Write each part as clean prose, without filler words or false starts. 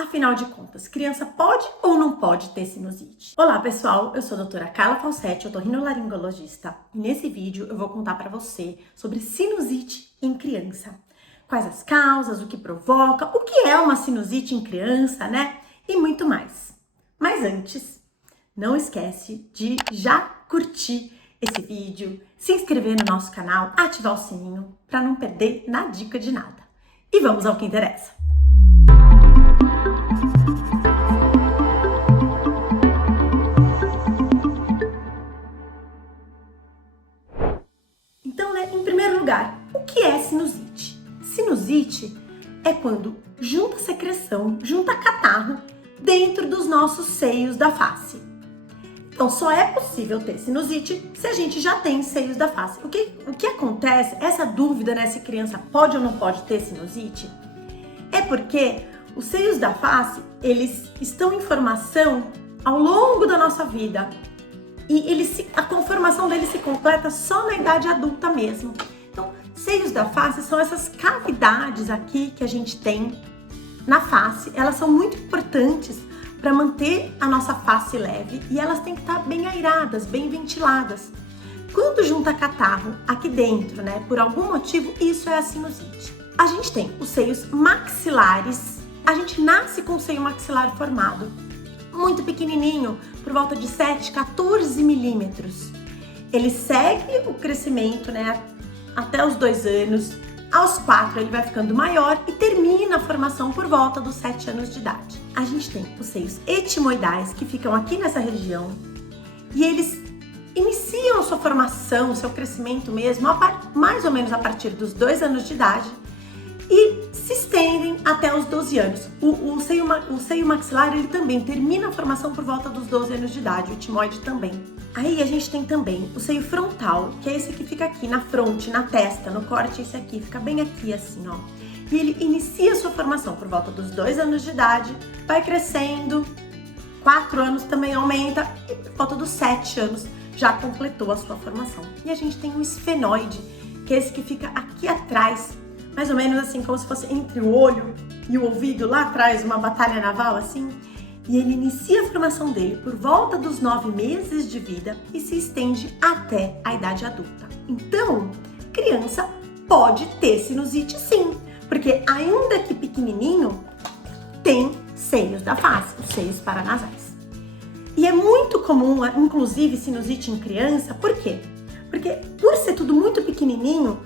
Afinal de contas, criança pode ou não pode ter sinusite? Olá pessoal, eu sou a doutora Carla Falsetti, otorrinolaringologista, e nesse vídeo eu vou contar para você sobre sinusite em criança. Quais as causas, o que provoca, o que é uma sinusite em criança, né? E muito mais. Mas antes, não esquece de já curtir esse vídeo, se inscrever no nosso canal, ativar o sininho para não perder na dica de nada. E vamos ao que interessa. Então, em primeiro lugar, o que é sinusite? Sinusite é quando junta secreção, junta catarro dentro dos nossos seios da face. Então, só é possível ter sinusite se a gente já tem seios da face. O que acontece, essa dúvida, se criança pode ou não pode ter sinusite, é porque os seios da face, eles estão em formação ao longo da nossa vida. E a conformação deles se completa só na idade adulta mesmo. Então, seios da face são essas cavidades aqui que a gente tem na face. Elas são muito importantes para manter a nossa face leve e elas têm que estar bem aeradas, bem ventiladas. Quando junta catarro aqui dentro, por algum motivo, isso é a sinusite. A gente tem os seios maxilares. A gente nasce com o seio maxilar formado, muito pequenininho, por volta de 7, 14 milímetros. Ele segue o crescimento, até os 2 anos. Aos 4 ele vai ficando maior e termina a formação por volta dos 7 anos de idade. A gente tem os seios etimoidais, que ficam aqui nessa região, e eles iniciam sua formação, seu crescimento mesmo, mais ou menos a partir dos 2 anos de idade, e se estendem até os 12 anos. O seio maxilar, ele também termina a formação por volta dos 12 anos de idade, o etimoide também. Aí a gente tem também o seio frontal, que é esse que fica aqui na fronte, na testa, no corte, esse aqui, fica bem aqui assim, ó. E ele inicia sua formação por volta dos 2 anos de idade, vai crescendo, 4 anos também aumenta, e por volta dos 7 anos já completou a sua formação. E a gente tem o esfenoide, que é esse que fica aqui atrás, mais ou menos assim, como se fosse entre o olho e o ouvido, lá atrás, uma batalha naval assim. E ele inicia a formação dele por volta dos 9 meses de vida e se estende até a idade adulta. Então, criança pode ter sinusite sim, porque ainda que pequenininho, tem seios da face, os seios paranasais. E é muito comum, inclusive, sinusite em criança, por quê? Porque por ser tudo muito pequenininho,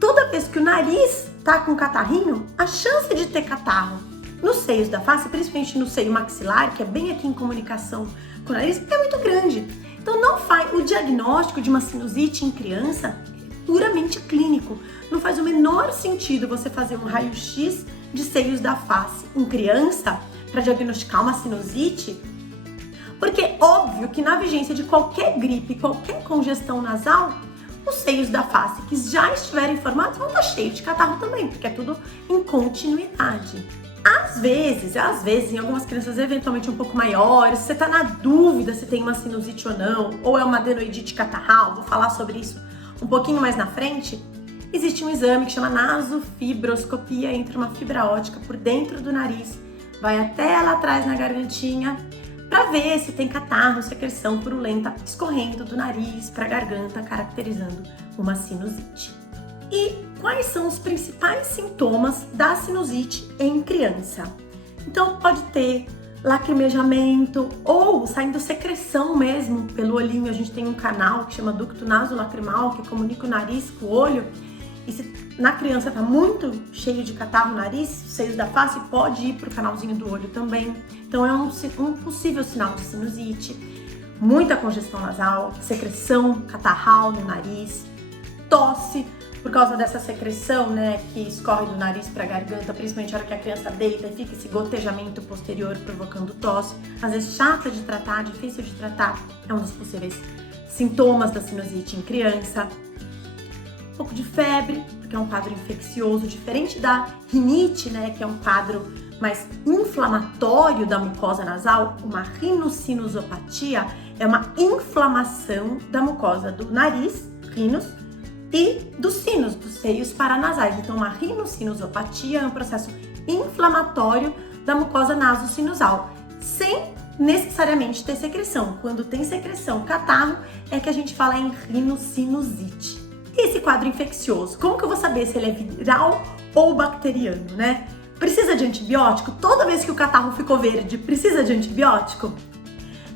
toda vez que o nariz tá com catarrinho, a chance de ter catarro nos seios da face, principalmente no seio maxilar, que é bem aqui em comunicação com o nariz, é muito grande. Então o diagnóstico de uma sinusite em criança é puramente clínico. Não faz o menor sentido você fazer um raio-x de seios da face em criança para diagnosticar uma sinusite, porque óbvio que na vigência de qualquer gripe, qualquer congestão nasal, os seios da face que já estiverem formados vão estar cheios de catarro também, porque é tudo em continuidade. Às vezes, em algumas crianças eventualmente um pouco maiores, você está na dúvida se tem uma sinusite ou não, ou é uma adenoidite catarral, vou falar sobre isso um pouquinho mais na frente. Existe um exame que chama nasofibroscopia, entra uma fibra óptica por dentro do nariz, vai até lá atrás na gargantinha, para ver se tem catarro, secreção purulenta escorrendo do nariz para a garganta, caracterizando uma sinusite. E quais são os principais sintomas da sinusite em criança? Então pode ter lacrimejamento ou saindo secreção mesmo pelo olhinho. A gente tem um canal que chama ducto nasolacrimal, que comunica o nariz com o olho. E se na criança tá muito cheio de catarro no nariz, os seios da face, pode ir pro canalzinho do olho também. Então é um possível sinal de sinusite. Muita congestão nasal, secreção catarral no nariz, tosse por causa dessa secreção, que escorre do nariz para a garganta, principalmente na hora que a criança deita e fica esse gotejamento posterior provocando tosse. Às vezes chata de tratar, difícil de tratar, é um dos possíveis sintomas da sinusite em criança. Um pouco de febre, porque é um quadro infeccioso, diferente da rinite, que é um quadro mais inflamatório da mucosa nasal. Uma rinossinusopatia é uma inflamação da mucosa do nariz, rinos, e dos sinos, dos seios paranasais. Então, uma rinossinusopatia é um processo inflamatório da mucosa nasosinusal, sem necessariamente ter secreção. Quando tem secreção, catarro, é que a gente fala em rinocinusite. E esse quadro infeccioso, como que eu vou saber se ele é viral ou bacteriano, né? Precisa de antibiótico? Toda vez que o catarro ficou verde, precisa de antibiótico?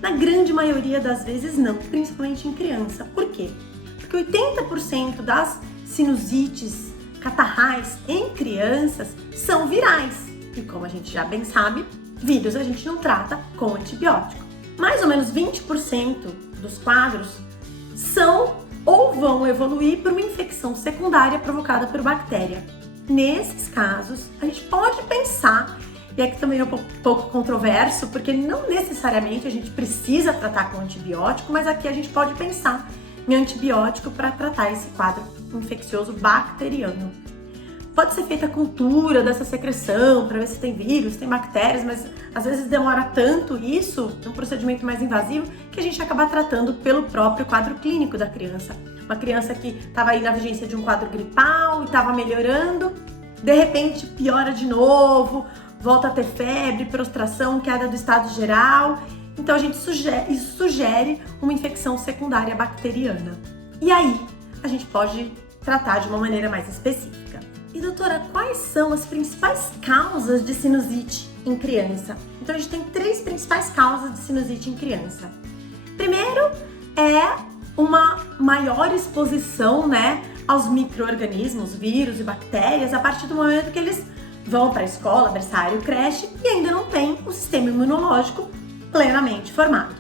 Na grande maioria das vezes não, principalmente em criança. Por quê? Porque 80% das sinusites catarrais em crianças são virais. E como a gente já bem sabe, vírus a gente não trata com antibiótico. Mais ou menos 20% dos quadros são ou vão evoluir para uma infecção secundária provocada por bactéria. Nesses casos, a gente pode pensar, e aqui também é um pouco controverso, porque não necessariamente a gente precisa tratar com antibiótico, mas aqui a gente pode pensar em antibiótico para tratar esse quadro infeccioso bacteriano. Pode ser feita a cultura dessa secreção para ver se tem vírus, tem bactérias, mas às vezes demora tanto isso, um procedimento mais invasivo, que a gente acaba tratando pelo próprio quadro clínico da criança. Uma criança que estava aí na vigência de um quadro gripal e estava melhorando, de repente piora de novo, volta a ter febre, prostração, queda do estado geral. Então isso sugere uma infecção secundária bacteriana. E aí a gente pode tratar de uma maneira mais específica. E doutora, quais são as principais causas de sinusite em criança? Então a gente tem 3 principais causas de sinusite em criança. Primeiro é uma maior exposição, né, aos micro-organismos, vírus e bactérias a partir do momento que eles vão para a escola, berçário, creche e ainda não tem o sistema imunológico plenamente formado.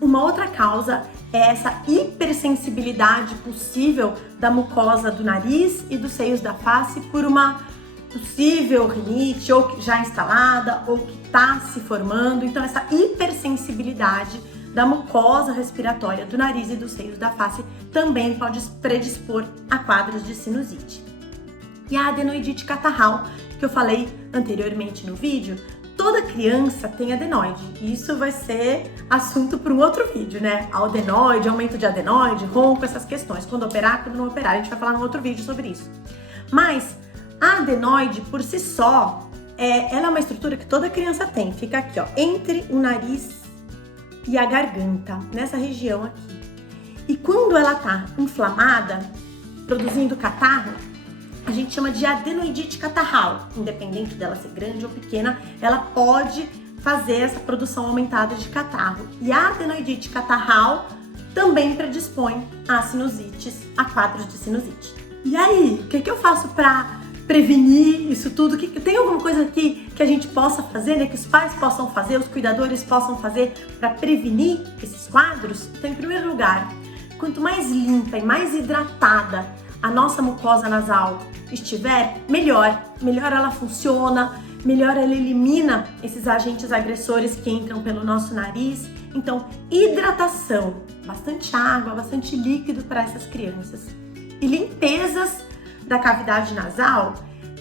Uma outra causa é essa hipersensibilidade possível da mucosa do nariz e dos seios da face por uma possível rinite ou já instalada ou que está se formando. Então essa hipersensibilidade da mucosa respiratória do nariz e dos seios da face também pode predispor a quadros de sinusite. E a adenoidite catarral, que eu falei anteriormente no vídeo, toda criança tem adenoide. Isso vai ser assunto para um outro vídeo, né? Adenoide, aumento de adenoide, ronco, essas questões. Quando operar, quando não operar, a gente vai falar num outro vídeo sobre isso. Mas a adenoide, por si só, ela é uma estrutura que toda criança tem. Fica aqui, ó, entre o nariz e a garganta, nessa região aqui. E quando ela tá inflamada, produzindo catarro, a gente chama de adenoidite catarral. Independente dela ser grande ou pequena, ela pode fazer essa produção aumentada de catarro. E a adenoidite catarral também predispõe a sinusites, a quadros de sinusite. E aí, o que eu faço para prevenir isso tudo? Tem alguma coisa aqui que a gente possa fazer, né? Que os pais possam fazer, os cuidadores possam fazer para prevenir esses quadros? Então, em primeiro lugar, quanto mais limpa e mais hidratada a nossa mucosa nasal estiver, melhor ela funciona, melhor ela elimina esses agentes agressores que entram pelo nosso nariz. Então, hidratação, bastante água, bastante líquido para essas crianças. E limpezas da cavidade nasal.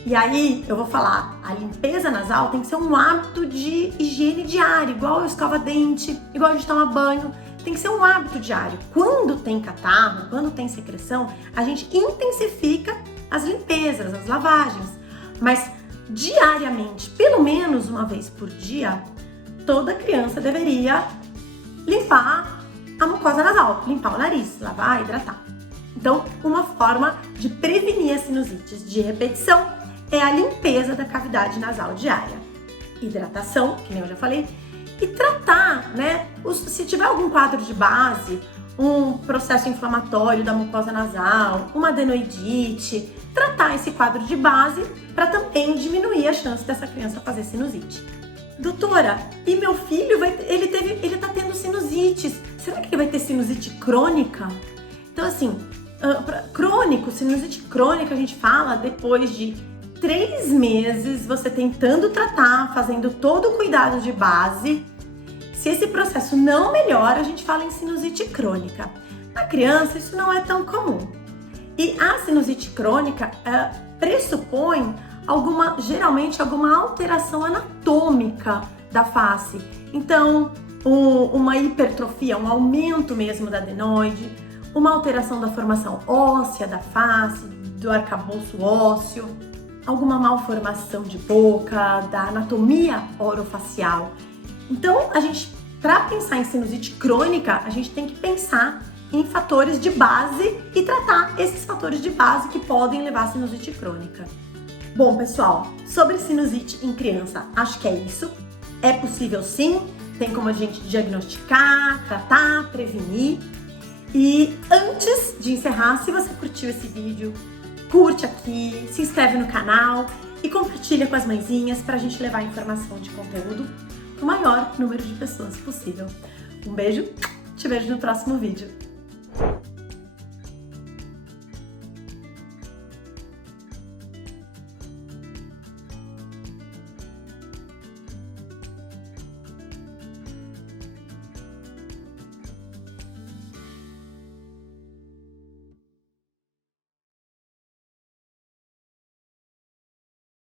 E aí, eu vou falar, a limpeza nasal tem que ser um hábito de higiene diária, igual eu escova dente, igual a gente toma banho. Tem que ser um hábito diário. Quando tem catarro, quando tem secreção, a gente intensifica as limpezas, as lavagens. Mas diariamente, pelo menos uma vez por dia, toda criança deveria limpar a mucosa nasal, limpar o nariz, lavar, hidratar. Então, uma forma de prevenir as sinusites de repetição é a limpeza da cavidade nasal diária. Hidratação, que nem eu já falei, e tratar, né? Se tiver algum quadro de base, um processo inflamatório da mucosa nasal, uma adenoidite, tratar esse quadro de base para também diminuir a chance dessa criança fazer sinusite. Doutora, e meu filho ele tá tendo sinusites. Será que ele vai ter sinusite crônica? Então assim, sinusite crônica a gente fala depois de 3 meses você tentando tratar, fazendo todo o cuidado de base. Se esse processo não melhora, a gente fala em sinusite crônica. Na criança, isso não é tão comum. E a sinusite crônica pressupõe geralmente alguma alteração anatômica da face. Então, uma hipertrofia, um aumento mesmo da adenoide, uma alteração da formação óssea da face, do arcabouço ósseo. alguma malformação de boca, da anatomia orofacial. Então, para pensar em sinusite crônica, a gente tem que pensar em fatores de base e tratar esses fatores de base que podem levar à sinusite crônica. Bom, pessoal, sobre sinusite em criança, acho que é isso. É possível sim, tem como a gente diagnosticar, tratar, prevenir. E antes de encerrar, se você curtiu esse vídeo, curte aqui, se inscreve no canal e compartilha com as mãezinhas para a gente levar informação de conteúdo para o maior número de pessoas possível. Um beijo, te vejo no próximo vídeo.